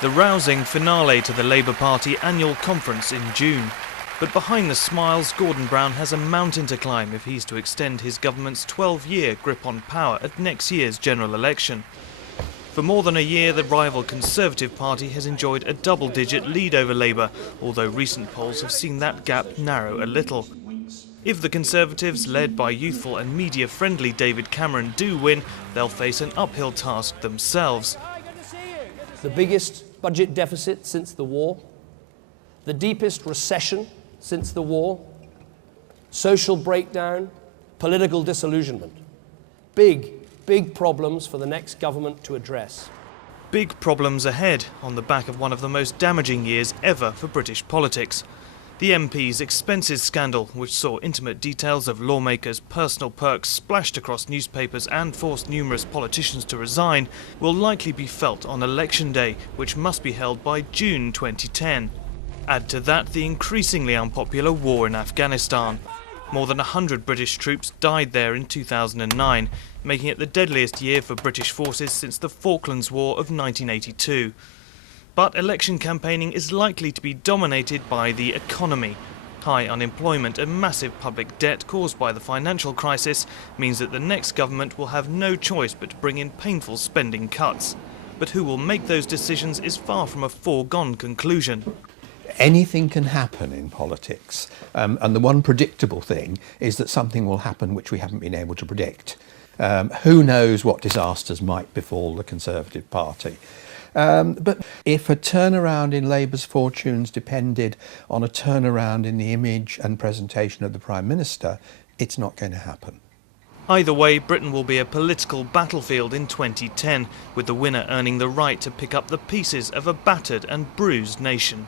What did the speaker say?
The rousing finale to the Labour Party annual conference in June. But behind the smiles, Gordon Brown has a mountain to climb if he's to extend his government's 12-year grip on power at next year's general election. For more than a year, the rival Conservative Party has enjoyed a double-digit lead over Labour, although recent polls have seen that gap narrow a little. If the Conservatives, led by youthful and media-friendly David Cameron, do win, they'll face an uphill task themselves. The biggest budget deficit since the war, the deepest recession since the war, social breakdown, political disillusionment. Big problems for the next government to address. Big problems ahead on the back of one of the most damaging years ever for British politics. The MP's expenses scandal, which saw intimate details of lawmakers' personal perks splashed across newspapers and forced numerous politicians to resign, will likely be felt on election day, which must be held by June 2010. Add to that the increasingly unpopular war in Afghanistan. More than 100 British troops died there in 2009, making it the deadliest year for British forces since the Falklands War of 1982. But election campaigning is likely to be dominated by the economy. High unemployment and massive public debt caused by the financial crisis means that the next government will have no choice but to bring in painful spending cuts. But who will make those decisions is far from a foregone conclusion. Anything can happen in politics, and the one predictable thing is that something will happen which we haven't been able to predict. Who knows what disasters might befall the Conservative Party? But if a turnaround in Labour's fortunes depended on a turnaround in the image and presentation of the Prime Minister, it's not going to happen. Either way, Britain will be a political battlefield in 2010, with the winner earning the right to pick up the pieces of a battered and bruised nation.